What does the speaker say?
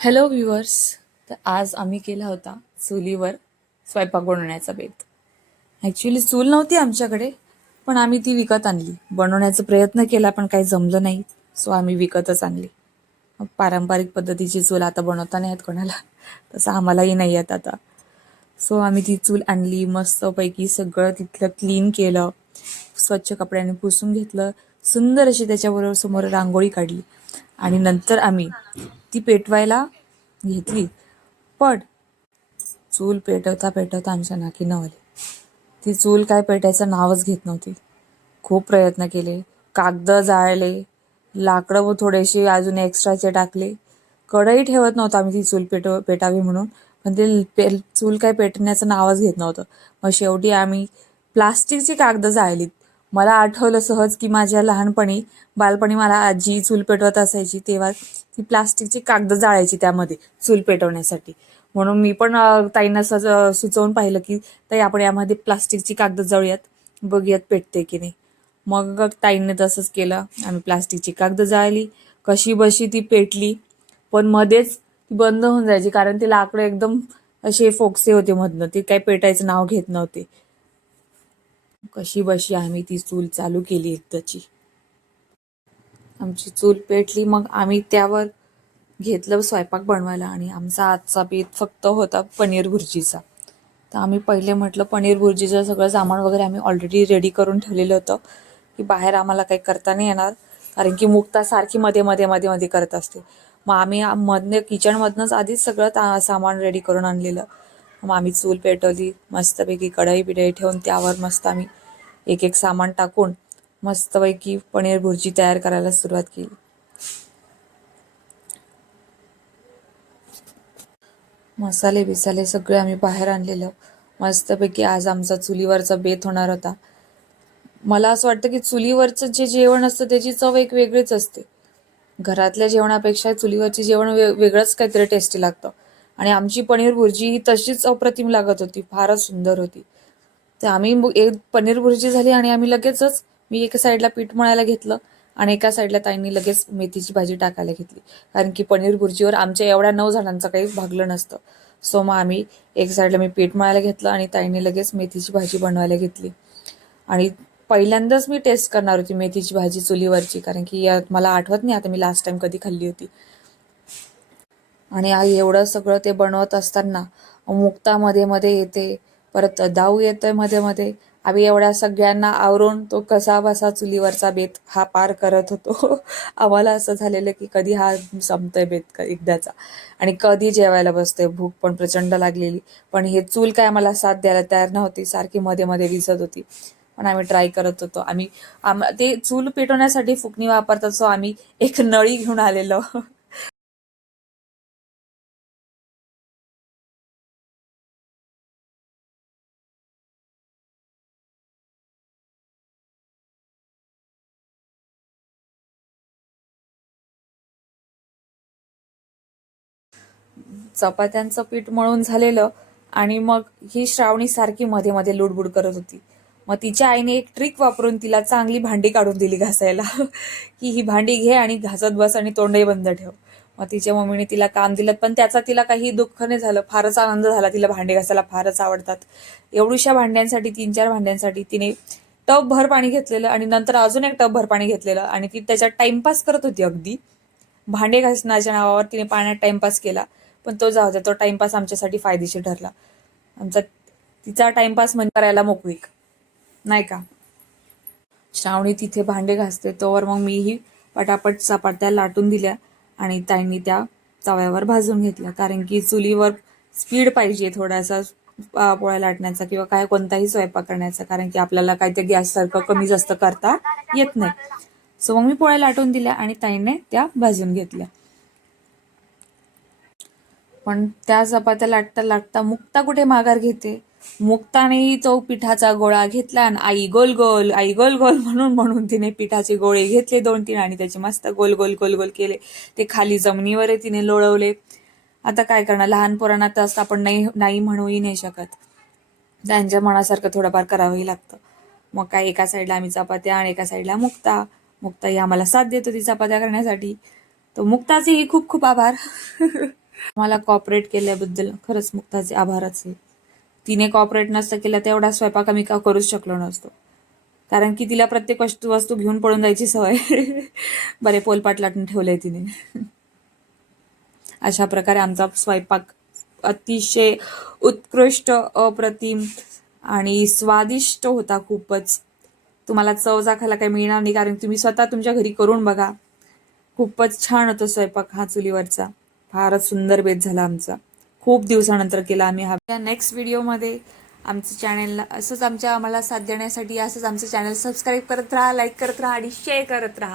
Hello viewers तर आज आम्ही केला होता चुलीवर स्वयंपाक बनवण्याचा बेत. ॲक्च्युली चूल नव्हती आमच्याकडे पण आम्ही ती विकत आणली. बनवण्याचा प्रयत्न केला पण काही जमलं नाही सो आम्ही विकतच आणली. मग पारंपरिक पद्धतीची चूल आता बनवता नाही आहेत कोणाला. तसं आम्हालाही नाही येत आता. सो आम्ही ती चूल आणली मस्तपैकी सगळं तिथलं क्लीन केलं. स्वच्छ कपड्याने पुसून घेतलं. सुंदर अशी त्याच्याबरोबर समोर रांगोळी काढली. आणि नंतर आम्ही ती पेटवायला घेतली. पण चूल पेटवता पेटवता आमच्या नाकी नवली. ती चूल काय पेटायचं नावच घेत नव्हती. खूप प्रयत्न केले. कागद जाळले. लाकडं व थोडेसे अजून एक्स्ट्राचे टाकले. कढई ठेवत नव्हतं आम्ही ती चूल पेटव पेटावी म्हणून. पण ते पे चूल काय पेटण्याचं नावच घेत नव्हतं. मग शेवटी आम्ही प्लास्टिकची कागद जाळलीत. मला आठवलं सहज की माझ्या लहानपणी बालपणी मला आजी चूल पेटवत असायची तेव्हा ती प्लास्टिकची कागद जाळायची त्यामध्ये चूल पेटवण्यासाठी. म्हणून मी पण ताईंना सज सुचवून पाहिलं की ताई आपण यामध्ये प्लास्टिकची कागद जाळूयात. बघूयात पेटते की नाही. मग ताईंनी तसंच केलं. आम्ही प्लास्टिकची कागद जाळली. कशी बशी ती पेटली. पण मध्येच ती बंद होऊन जायची कारण ते लाकडं एकदम असे फोकसे होते मधनं. ते काही पेटायचं नाव घेत नव्हते. कशी बशी आम्ही ती चूल चालू केली एकदाची आमची चूल पेटली मग आम्ही त्यावर घेतलं स्वयंपाक बनवायला आणि आमचा आजचा बेत फक्त होता पनीर भुर्जीचा. तर आम्ही पहिले म्हटलं पनीर भुर्जीचं सगळं सामान वगैरे आम्ही ऑलरेडी रेडी करून ठेवलेलं होतं की बाहेर आम्हाला काही करता नाही येणार कारण की मुक्ता सारखी मध्ये मध्ये मध्ये मध्ये करत असते. मग आम्ही मधनं किचनमधनंच आधीच सगळं ता सामान रेडी करून आणलेलं. मग आम्ही चूल पेटवली मस्तपैकी कढई बिढई ठेवून त्यावर मस्त आम्ही एक एक सामान टाकून मस्तपैकी पनीर भुर्जी तयार करायला सुरुवात केली. मसाले बिसाले सगळे आम्ही बाहेर आणलेलं. मस्तपैकी आज आमचा चुलीवरचा बेत होणार होता. मला असं वाटतं की चुलीवरचं जे जेवण असतं त्याची चव एक वेगळीच असते. घरातल्या जेवणापेक्षा चुलीवरची जेवण वे वेगळंच काहीतरी टेस्टी लागतं. आणि आमची पनीर भुर्जी ही तशीच अप्रतिम लागत होती फारच सुंदर होती. तर आम्ही एक पनीर भुर्जी झाली आणि आम्ही लगेचच मी एका साईडला पीठ मळायला घेतलं आणि एका साईडला ताईंनी लगेच मेथीची भाजी टाकायला घेतली. कारण की पनीर भुर्जीवर आमच्या एवढ्या नऊ जणांचं काही भागलं नसतं. सो मग आम्ही एक साईडला मी पीठ मळायला घेतलं आणि ताईंनी लगेच मेथीची भाजी बनवायला घेतली. आणि पहिल्यांदाच मी टेस्ट करणार होती मेथीची भाजी चुलीवरची कारण की मला आठवत नाही आता मी लास्ट टाइम कधी खाल्ली होती. आणि आई एवढं सगळं ते बनवत असताना मुक्ता मध्ये मध्ये येते परत दाऊ येतोयमध्ये मध्ये. आम्ही एवढ्या सगळ्यांना आवरून तो कसा बसा चुलीवरचा बेत हा पार करत होतो. आम्हाला असं झालेलं की कधी हा संपतोय बेत एकदाचा. आणि कधी जेवायला बसतोय भूक पण प्रचंड लागलेली. पण हे चूल काय आम्हाला साथ द्यायला तयार नव्हती सारखी मध्ये मध्ये दिसत होती. पण आम्ही ट्राय करत होतो. आम्ही आम ते चूल पेटवण्यासाठी फुकणी वापरत असो आम्ही एक नळी घेऊन आलेलो. चपात्यांचं पीठ मळून झालेलं आणि मग ही श्रावणी सारखी मध्ये मध्ये लुडबुड करत होती. मग तिच्या आईने एक ट्रिक वापरून तिला चांगली भांडी काढून दिली घासायला. की ही भांडी घे आणि घासत बस आणि तोंडही बंद ठेव. मग तिच्या मम्मीने तिला काम दिलं पण त्याचा तिला काही दुःख नाही झालं. फारच आनंद झाला तिला भांडी घासायला फारच आवडतात. एवढ्याशा भांड्यांसाठी तीन चार भांड्यांसाठी तिने टब भर पाणी घेतलेलं आणि नंतर अजून एक टब भर पाणी घेतलेलं आणि ती त्याच्यात टाइमपास करत होती अगदी. भांडे घासण्याच्या नावावर तिने पाण्यात टाइमपास केला. पण तो जाऊ द्या तो टाइमपास आमच्यासाठी फायदेशीर ठरला. आमचा तिचा टाइमपास म्हणजे करायला मोकळीक नाही का? श्रावणी तिथे भांडे घासते तोवर मग मीही पटापट चपात्या लाटून दिल्या आणि ताईंनी त्या तव्यावर भाजून घेतल्या. कारण की चुलीवर स्पीड पाहिजे थोडासा पोळ्या लाटण्याचा किंवा काय कोणताही स्वयंपाक करण्याचा. कारण की आपल्याला काय ते गॅस सारखं कमी जास्त करता येत नाही. सो मग मी पोळ्या लाटून दिल्या आणि ताईने त्या भाजून घेतल्या. पण त्या चपात्या लाटता लाटता मुक्ता कुठे माघार घेते? मुक्ताने तो पिठाचा गोळा घेतला आणि आई गोल गोल आई गोल गोल म्हणून म्हणून तिने पिठाचे गोळे घेतले दोन तीन आणि त्याचे मस्त गोल गोल गोल गोल केले. ते खाली जमिनीवर तिने लोळवले. आता काय करणार? लहान पोरांना तर असं आपण नाही नाही म्हणूही नाही शकत. त्यांच्या मनासारखं थोडंफार करावंही लागतं. मग काय एका साईडला आम्ही चपात्या आणि एका साईडला मुक्ता. मुक्ता ही आम्हाला साथ देत होती चपात्या करण्यासाठी. तर मुक्ताचेही खूप खूप आभार. मला कॉपरेट केल्याबद्दल खरंच मुक्ताचे आभारच आहे. तिने कॉपरेट नसतं केलं तर एवढा स्वयंपाक आम्ही का करूच शकलो नसतो. कारण की तिला प्रत्येक वस्तू वस्तू घेऊन पळून जायची सवय. बरे पोलपाट लाटून ठेवलंय तिने. अशा प्रकारे आमचा स्वयंपाक अतिशय उत्कृष्ट अप्रतिम आणि स्वादिष्ट होता खूपच. तुम्हाला चव चाखायला काही मिळणार नाही कारण तुम्ही स्वतः तुमच्या घरी करून बघा. खूपच छान होतो स्वयंपाक हा चुलीवरचा. फारच सुंदर बेत झाला आमचा. खूप दिवसानंतर केला आम्ही हा या नेक्स्ट व्हिडिओमध्ये आमचं चॅनलला असंच आमच्या आम्हाला साथ देण्यासाठी असंच आमचं चॅनल सबस्क्राईब करत राहा लाईक करत राहा आणि शेअर करत राहा.